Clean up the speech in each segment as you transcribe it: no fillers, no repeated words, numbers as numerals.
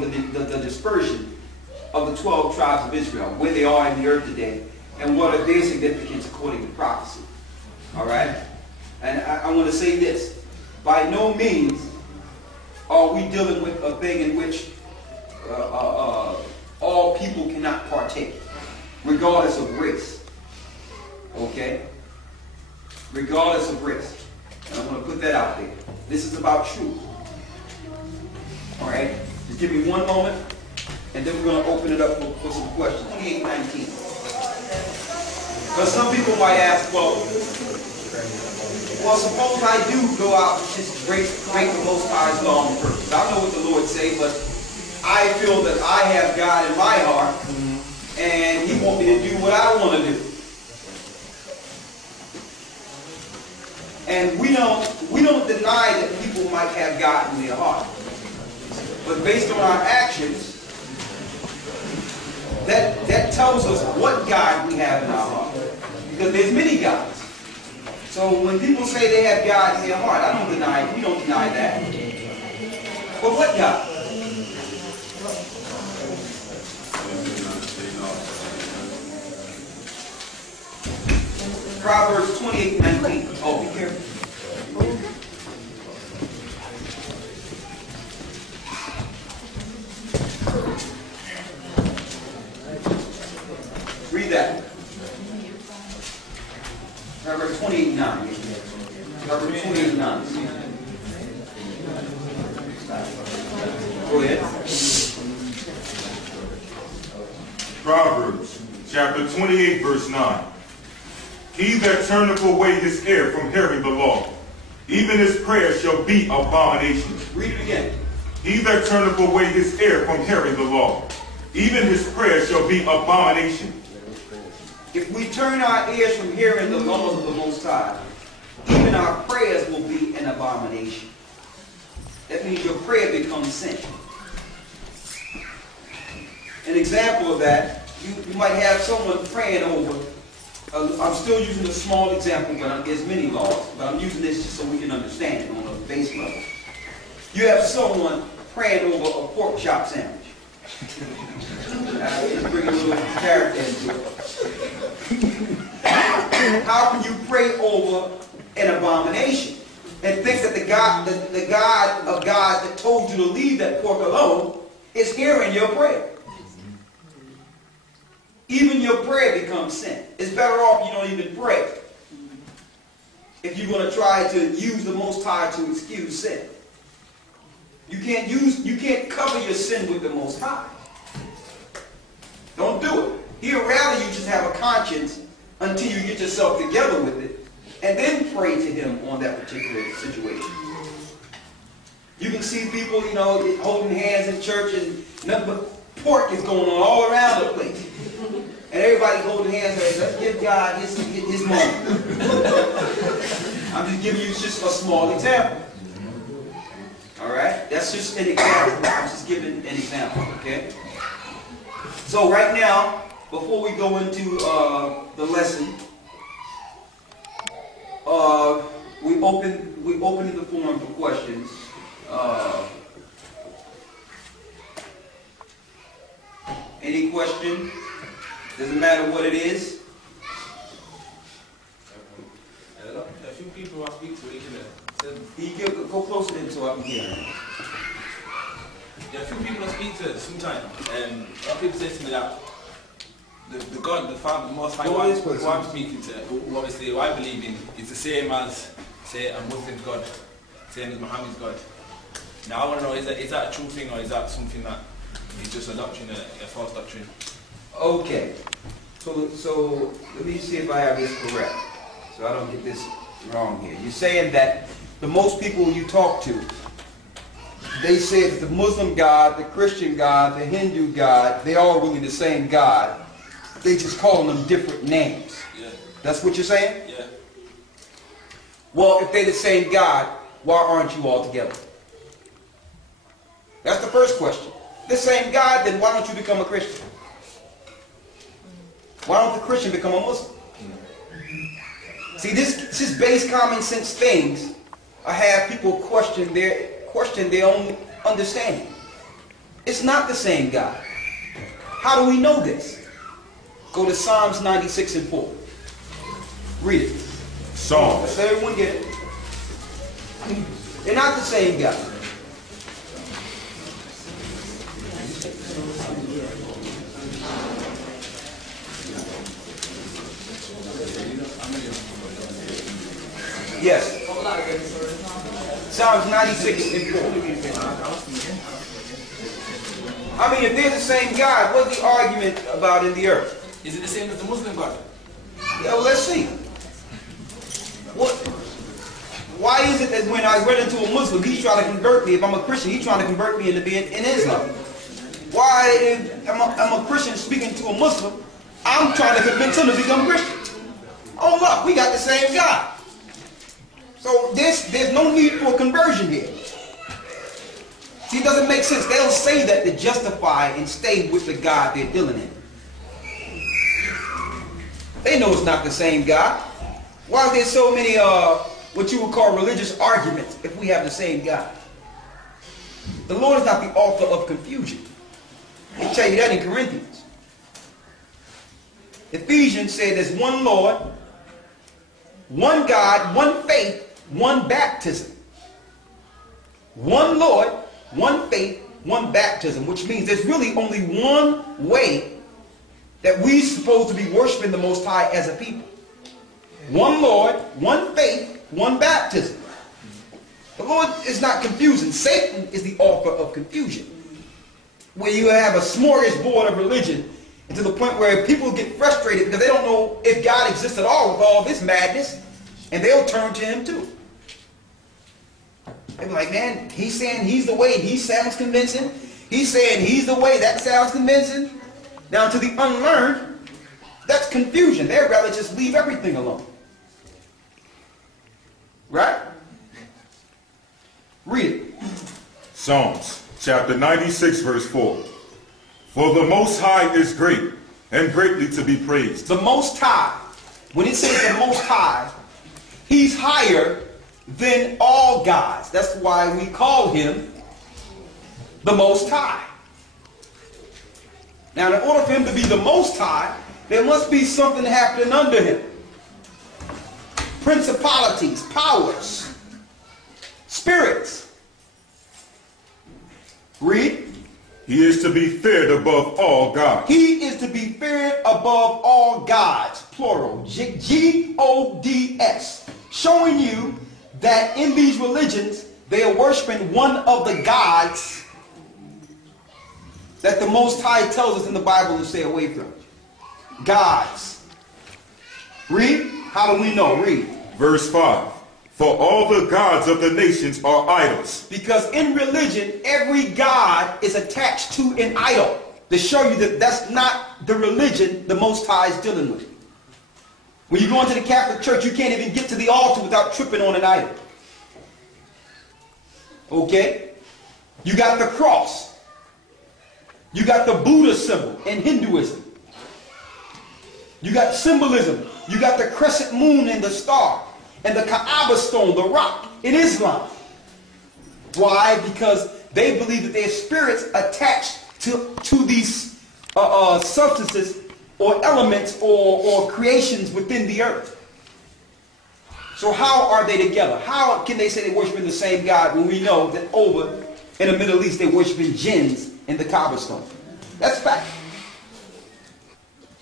from the dispersion of the 12 tribes of Israel, where they are in the earth today, and what are their significance according to prophecy. All right? And I want to say this. By no means are we dealing with a thing in which all people cannot partake, regardless of race. Okay? Regardless of race. And I want to put that out there. This is about truth. All right? Just give me one moment, and then we're going to open it up for some questions. 28:19. Because some people might ask, well, suppose I do go out and just break the Most High's law on purpose. I know what the Lord say, but I feel that I have God in my heart, and He wants me to do what I want to do. And we don't deny that people might have God in their heart. But based on our actions, that tells us what God we have in our heart. Because there's many gods. So when people say they have God in their heart, I don't deny it. We don't deny that. But what God? Proverbs 28:19. Oh, be careful. Read that. Proverbs 28:9. Proverbs 28:9. Go ahead. Proverbs chapter 28, verse 9. He that turneth away his ear from hearing the law, even his prayer shall be abomination. Read it again. He that turneth away his ear from hearing the law, even his prayer shall be abomination. If we turn our ears from hearing the laws of the Most High, even our prayers will be an abomination. That means your prayer becomes sin. An example of that, you might have someone praying over. I'm still using a small example, but there's many laws. But I'm using this just so we can understand it on a base level. You have someone praying over a pork chop sandwich. Just bring a little character into it. How can you pray over an abomination and think that the God of God that told you to leave that pork alone is hearing your prayer? Even your prayer becomes sin. It's better off you don't even pray if you're going to try to use the Most High to excuse sin. You can't cover your sin with the Most High. Don't do it. He'd rather you just have a conscience until you get yourself together with it, and then pray to Him on that particular situation. You can see people, holding hands in church, and nothing but pork is going on all around the place. And everybody holding hands, let's give God his moment. I'm just giving you just a small example. All right? That's just an example. I'm just giving an example, okay? So right now, before we go into the lesson, we open the forum for questions. Any question? Doesn't matter what it is. A few people I speak to, Go closer in so I can hear him. There are a few people I speak to sometimes, and a lot of people say to me that the God, the Father, the Most High, who I'm speaking to, who obviously who I believe in, is the same as, say, a Muslim God, same as Muhammad's God. Now I want to know, is that a true thing, or is that something that is just a doctrine, a false doctrine? Okay. So let me see if I have this correct, so I don't get this wrong here. You're saying that the most people you talk to, they say that the Muslim God, the Christian God, the Hindu God, they're all really the same God. They just calling them different names. Yeah. That's what you're saying? Yeah. Well, if they're the same God, why aren't you all together? That's the first question. The same God, then why don't you become a Christian? Why don't the Christian become a Muslim? See, this is base common sense things. I have people question their own understanding. It's not the same God. How do we know this? Go to Psalms 96 and 4. Read it. Psalms. Let everyone get it. They're not the same God. Yes. Psalms 96 and 4. I mean, if they're the same God, what's the argument about in the earth? Is it the same as the Muslim God? Yeah, well, let's see. Why is it that when I run into a Muslim, he's trying to convert me? If I'm a Christian, he's trying to convert me into being in Islam. Why, if I'm a Christian speaking to a Muslim, I'm trying to convince him to become Christian? Oh, look, we got the same God. So there's no need for conversion here. See, it doesn't make sense. They'll say that to justify and stay with the God they're dealing in. They know it's not the same God. Why are there so many what you would call religious arguments if we have the same God? The Lord is not the author of confusion. They tell you that in Corinthians. Ephesians said there's one Lord, one God, one faith, one baptism. One Lord, one faith, one baptism, which means there's really only one way that we're supposed to be worshiping the Most High as a people. One Lord, one faith, one baptism. The Lord is not confusing. Satan is the author of confusion. Where you have a smorgasbord of religion, and to the point where people get frustrated because they don't know if God exists at all with all this madness, and they'll turn to him too. They'll be like, man, he's saying he's the way, he sounds convincing. He's saying he's the way, that sounds convincing. Now to the unlearned, that's confusion. They'd rather just leave everything alone. Right? Read it. Psalms chapter 96 verse 4. For the Most High is great and greatly to be praised. The Most High, when it says the Most High, he's higher than all gods. That's why we call him the Most High. Now, in order for him to be the Most High, there must be something happening under him. Principalities, powers, spirits. Read. He is to be feared above all gods. He is to be feared above all gods, plural, G-O-D-S, showing you that in these religions, they are worshiping one of the gods that the Most High tells us in the Bible to stay away from. Gods. Read. How do we know? Read. Verse 5. For all the gods of the nations are idols. Because in religion, every god is attached to an idol to show you that that's not the religion the Most High is dealing with. When you go into the Catholic Church, you can't even get to the altar without tripping on an idol. Okay? You got the cross. You got the Buddha symbol in Hinduism. You got symbolism. You got the crescent moon and the star. And the Kaaba stone, the rock, in Islam. Why? Because they believe that their spirits attached to these substances or elements or creations within the earth. So how are they together? How can they say they're worshiping the same God when we know that over in the Middle East they're worshiping jinns in the Kaaba stone? That's fact.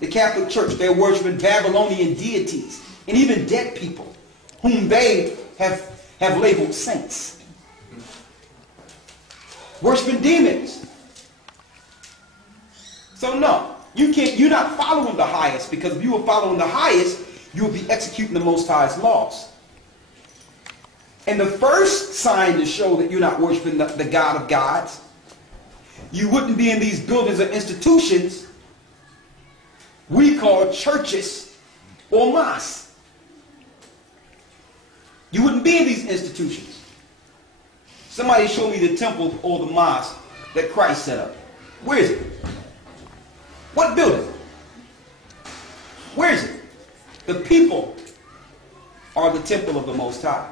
The Catholic Church, they're worshiping Babylonian deities and even dead people whom they have labeled saints. Worshiping demons. So no, you're not following the highest, because if you were following the highest, you would be executing the Most High's laws. And the first sign to show that you're not worshiping the God of gods, you wouldn't be in these buildings or institutions we call churches or mosques. You wouldn't be in these institutions. Somebody show me the temple or the mosque that Christ set up. Where is it? What building? Where is it? The people are the temple of the Most High.